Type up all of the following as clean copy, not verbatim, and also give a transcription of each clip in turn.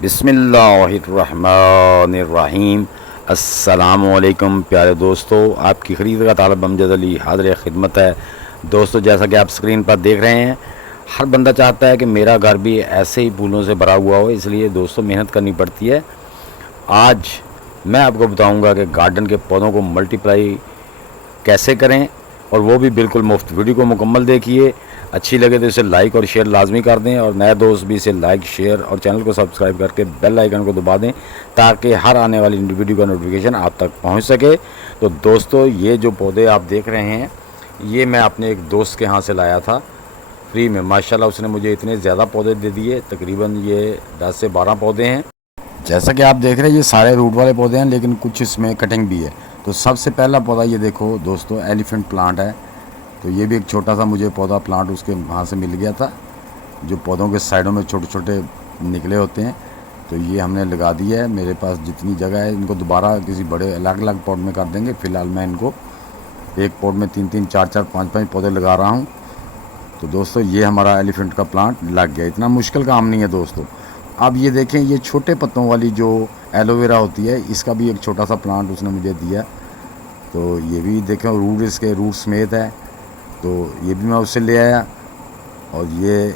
बिस्मिल्लाहिर्रहमानिर्रहीम। अस्सलामुअलैकुम प्यारे दोस्तों, आपकी ख़रीद का तालब अमजद अली हाज़िर खिदमत है। दोस्तों, जैसा कि आप स्क्रीन पर देख रहे हैं, हर बंदा चाहता है कि मेरा घर भी ऐसे ही फूलों से भरा हुआ हो, इसलिए दोस्तों मेहनत करनी पड़ती है। आज मैं आपको बताऊंगा कि गार्डन के पौधों को मल्टीप्लाई कैसे करें, और वो भी बिल्कुल मुफ्त। वीडियो को मुकम्मल देखिए, अच्छी लगे तो इसे लाइक और शेयर लाजमी कर दें, और नए दोस्त भी इसे लाइक शेयर और चैनल को सब्सक्राइब करके बेल आइकन को दबा दें ताकि हर आने वाली वीडियो का नोटिफिकेशन आप तक पहुंच सके। तो दोस्तों, ये जो पौधे आप देख रहे हैं, ये मैं अपने एक दोस्त के यहाँ से लाया था फ्री में। माशाल्लाह उसने मुझे इतने ज़्यादा पौधे दे दिए, तकरीबन ये 10 से 12 पौधे हैं। जैसा कि आप देख रहे हैं, ये सारे रूट वाले पौधे हैं, लेकिन कुछ इसमें कटिंग भी है। तो सबसे पहला पौधा ये देखो दोस्तों, एलिफेंट प्लांट है। तो ये भी एक छोटा सा मुझे पौधा प्लांट उसके वहाँ से मिल गया था, जो पौधों के साइडों में छोटे छोटे निकले होते हैं। तो ये हमने लगा दिया है। मेरे पास जितनी जगह है, इनको दोबारा किसी बड़े अलग अलग पॉट में कर देंगे। फ़िलहाल मैं इनको एक पॉट में 3-3, 4-4, 5-5 पौधे लगा रहा हूँ। तो दोस्तों, ये हमारा एलिफेंट का प्लांट लग गया। इतना मुश्किल काम नहीं है दोस्तों। अब ये देखें, ये छोटे पत्तों वाली जो एलोवेरा होती है, इसका भी एक छोटा सा प्लांट उसने मुझे दिया। तो ये भी देखें, रूट इसके रूट समेत है। तो ये भी मैं उससे ले आया। और ये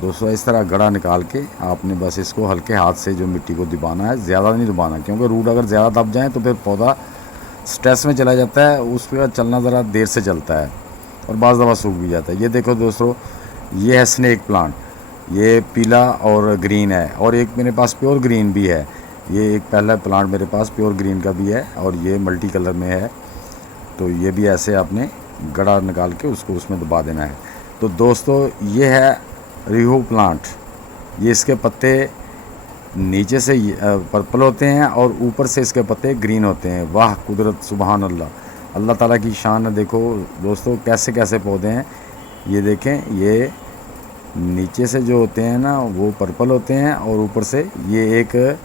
दोस्तों, इस तरह गड़ा निकाल के आपने बस इसको हल्के हाथ से जो मिट्टी को दबाना है, ज़्यादा नहीं दबाना, क्योंकि रूट अगर ज़्यादा दब जाए तो फिर पौधा स्ट्रेस में चला जाता है, उस पर चलना ज़रा देर से चलता है और बाज़ दफ़ा सूख भी जाता है। ये देखो दोस्तों, ये है स्नेक प्लांट। ये पीला और ग्रीन है, और एक मेरे पास प्योर ग्रीन भी है। ये एक पहला प्लांट मेरे पास प्योर ग्रीन का भी है, और ये मल्टी कलर में है। तो ये भी ऐसे आपने गड़ा निकाल के उसको उसमें दबा देना है। तो दोस्तों, ये है रिहो प्लांट। ये इसके पत्ते नीचे से पर्पल होते हैं और ऊपर से इसके पत्ते ग्रीन होते हैं। वाह कुदरत, सुबहान अल्लाह, अल्लाह ताला की शान है। देखो दोस्तों, कैसे कैसे पौधे हैं। ये देखें, ये नीचे से जो होते हैं ना, वो पर्पल होते हैं, और ऊपर से ये एक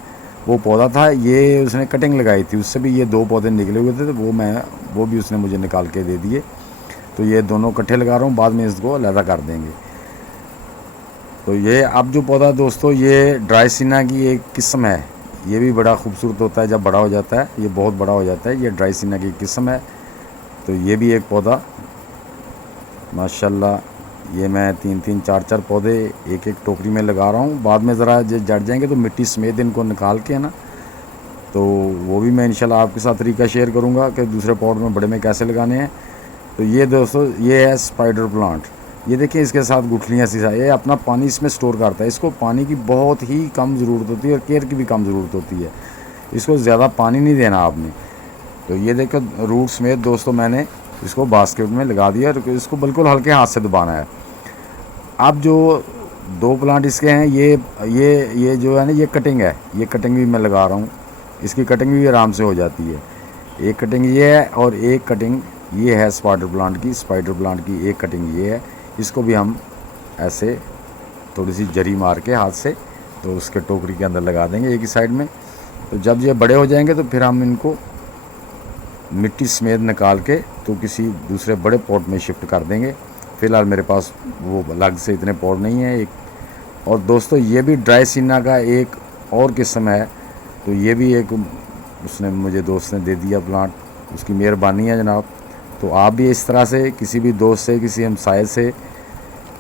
वो पौधा था, ये उसने कटिंग लगाई थी, उससे भी ये 2 पौधे निकले हुए थे। तो वो भी उसने मुझे निकाल के दे दिए। तो ये दोनों इकट्ठे लगा रहा हूँ, बाद में इसको अलहदा कर देंगे। तो ये अब जो पौधा दोस्तों, ये ड्राइसिना की एक किस्म है। ये भी बड़ा खूबसूरत होता है जब बड़ा हो जाता है, ये बहुत बड़ा हो जाता है। ये ड्राइसिना की किस्म है। तो ये भी एक पौधा माशाल्लाह, ये मैं 3-3, 4-4 पौधे एक एक टोकरी में लगा रहा हूँ। बाद में ज़रा जड़ जाएंगे तो मिट्टी समेत इनको निकाल के ना, तो वो भी मैं इंशाल्लाह आपके साथ तरीका शेयर करूँगा कि दूसरे पॉट में बड़े में कैसे लगाने हैं। तो ये दोस्तों, ये है स्पाइडर प्लांट। ये देखिए, इसके साथ गुठलियाँ सी, ये अपना पानी इसमें स्टोर करता है। इसको पानी की बहुत ही कम ज़रूरत होती है, और केयर की भी कम ज़रूरत होती है। इसको ज़्यादा पानी नहीं देना आपने। तो ये देखो, रूट समेत दोस्तों मैंने इसको बास्केट में लगा दिया, और इसको बिल्कुल हल्के हाथ से दबाना है। अब जो 2 प्लांट इसके हैं, ये जो है ना, ये कटिंग है। ये कटिंग भी मैं लगा रहा हूँ। इसकी कटिंग भी आराम से हो जाती है। एक कटिंग ये है, और एक कटिंग ये है स्पाइडर प्लांट की एक कटिंग ये है। इसको भी हम ऐसे थोड़ी सी जरी मार के हाथ से, तो उसके टोकरी के अंदर लगा देंगे एक ही साइड में। तो जब ये बड़े हो जाएंगे तो फिर हम इनको मिट्टी समेत निकाल के तो किसी दूसरे बड़े पॉट में शिफ्ट कर देंगे। फ़िलहाल मेरे पास वो अलग से इतने पॉट नहीं है। एक और दोस्तों, ये भी ड्राइसिना का एक और किस्म है। तो ये भी एक उसने मुझे दोस्त ने दे दिया प्लांट, उसकी मेहरबानी है जनाब। तो आप भी इस तरह से किसी भी दोस्त से, किसी हमसाये से,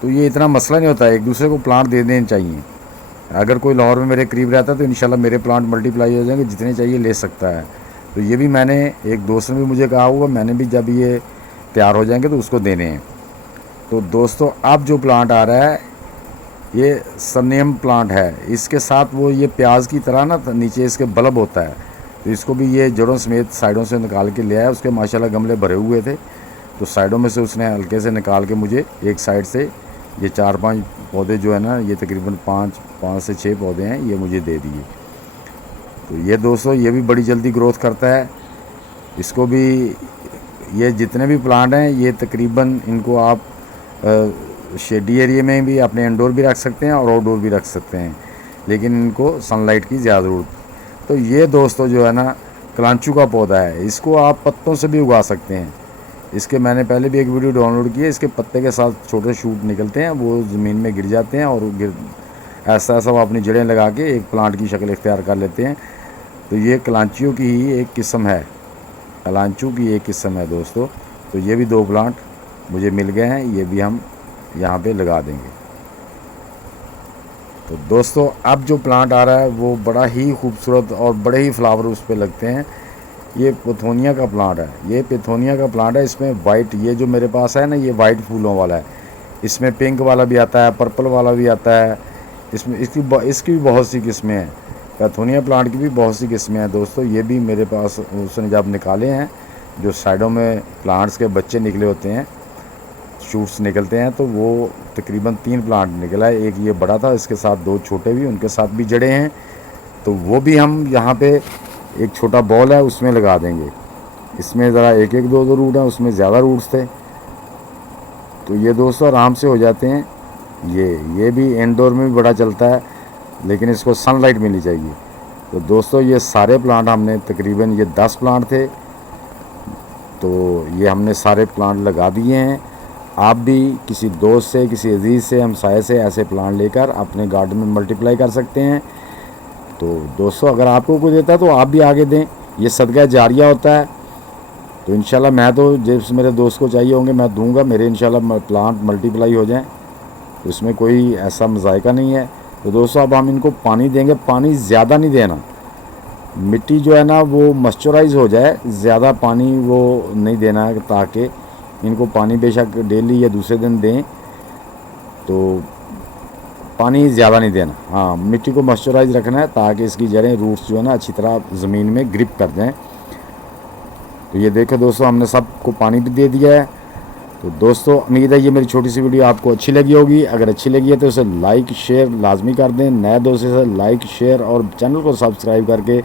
तो ये इतना मसला नहीं होता है, एक दूसरे को प्लांट दे देने चाहिए। अगर कोई लाहौर में मेरे करीब रहता है तो इंशाल्लाह मेरे प्लांट मल्टीप्लाई हो जाएंगे, जितने चाहिए ले सकता है। तो ये भी मैंने, एक दोस्त ने भी मुझे कहा हुआ, मैंने भी जब ये तैयार हो जाएंगे तो उसको देने हैं। तो दोस्तों, अब जो प्लांट आ रहा है, ये सनेम प्लांट है। इसके साथ वो ये प्याज की तरह ना नीचे इसके बल्ब होता है। तो इसको भी ये जड़ों समेत साइडों से निकाल के ले आया। उसके माशाल्लाह गमले भरे हुए थे, तो साइडों में से उसने हल्के से निकाल के मुझे एक साइड से ये 4-5 पौधे जो है ना, ये तकरीबन 5 से 6 पौधे हैं, ये मुझे दे दिए। तो ये दोस्तों, ये भी बड़ी जल्दी ग्रोथ करता है। इसको भी, ये जितने भी प्लांट हैं, ये तकरीबन इनको आप शेडी एरिया में भी अपने इंडोर भी रख सकते हैं और आउटडोर भी रख सकते हैं, लेकिन इनको सनलाइट की ज़्यादा ज़रूरत। तो ये दोस्तों जो है ना, कलांचू का पौधा है। इसको आप पत्तों से भी उगा सकते हैं। इसके मैंने पहले भी एक वीडियो डाउनलोड की है। इसके पत्ते के साथ छोटे शूट निकलते हैं, वो ज़मीन में गिर जाते हैं, और ऐसा ऐसा वो अपनी जड़ें लगा के एक प्लांट की शक्ल इख्तियार कर लेते हैं। तो ये कलांचियों की ही एक किस्म है, कलांचू की एक किस्म है दोस्तों। तो ये भी 2 प्लांट मुझे मिल गए हैं, ये भी हम यहाँ पे लगा देंगे। तो दोस्तों अब जो प्लांट आ रहा है वो बड़ा ही खूबसूरत और बड़े ही फ्लावर उस पर लगते हैं। ये पेथोनिया का प्लांट है, ये पेथोनिया का प्लांट है। इसमें वाइट, ये जो मेरे पास है ना, ये वाइट फूलों वाला है। इसमें पिंक वाला भी आता है, पर्पल वाला भी आता है। इसमें इसकी भी बहुत सी किस्में हैं। पेथोनिया प्लांट की भी बहुत सी किस्में हैं दोस्तों। ये भी मेरे पास उसने जब निकाले हैं, जो साइडों में प्लांट्स के बच्चे निकले होते हैं, शूट्स निकलते हैं, तो वो तकरीबन 3 प्लांट निकला है। एक ये बड़ा था, इसके साथ 2 छोटे भी, उनके साथ भी जड़ें हैं। तो वो भी हम यहाँ पे एक छोटा बॉल है उसमें लगा देंगे। इसमें ज़रा 1-1 2-2 रूट हैं, उसमें ज़्यादा रूट्स थे। तो ये दोस्तों आराम से हो जाते हैं। ये भी इंडोर में भी बड़ा चलता है, लेकिन इसको सनलाइट मिलनी चाहिए। तो दोस्तों ये सारे प्लांट हमने तकरीबन, ये 10 प्लांट थे, तो ये हमने सारे प्लांट लगा दिए हैं। आप भी किसी दोस्त से, किसी अजीज़ से, हमसाये से ऐसे प्लांट लेकर अपने गार्डन में मल्टीप्लाई कर सकते हैं। तो दोस्तों अगर आपको कुछ देता है तो आप भी आगे दें, ये सदका जारिया होता है। तो इंशाल्लाह मैं तो जिस मेरे दोस्त को चाहिए होंगे मैं दूंगा, मेरे इंशाल्लाह प्लांट मल्टीप्लाई हो जाएं, तो इसमें कोई ऐसा मज़ायका नहीं है। तो दोस्तों अब हम इनको पानी देंगे, पानी ज़्यादा नहीं देना, मिट्टी जो है ना वो मॉइस्चराइज हो जाए, ज़्यादा पानी वो नहीं देना, ताकि इनको पानी बेशक डेली या दूसरे दिन दें, तो पानी ज़्यादा नहीं देना। हाँ, मिट्टी को मॉइस्चराइज रखना है ताकि इसकी जड़ें, रूट्स जो है ना अच्छी तरह ज़मीन में ग्रिप कर जाएं। तो ये देखो दोस्तों हमने सबको पानी भी दे दिया है। तो दोस्तों उम्मीद है ये मेरी छोटी सी वीडियो आपको अच्छी लगी होगी। अगर अच्छी लगी है तो इसे लाइक शेयर लाजमी कर दें। नए दोस्तों से लाइक शेयर और चैनल को सब्सक्राइब करके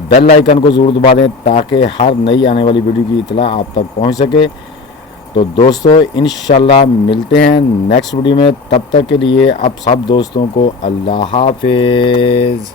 बेल आइकन को ज़रूर दबा दें, ताकि हर नई आने वाली वीडियो की इतला आप तक पहुंच सके। तो दोस्तों इंशाल्लाह मिलते हैं नेक्स्ट वीडियो में, तब तक के लिए अब सब दोस्तों को अल्लाह हाफिज़।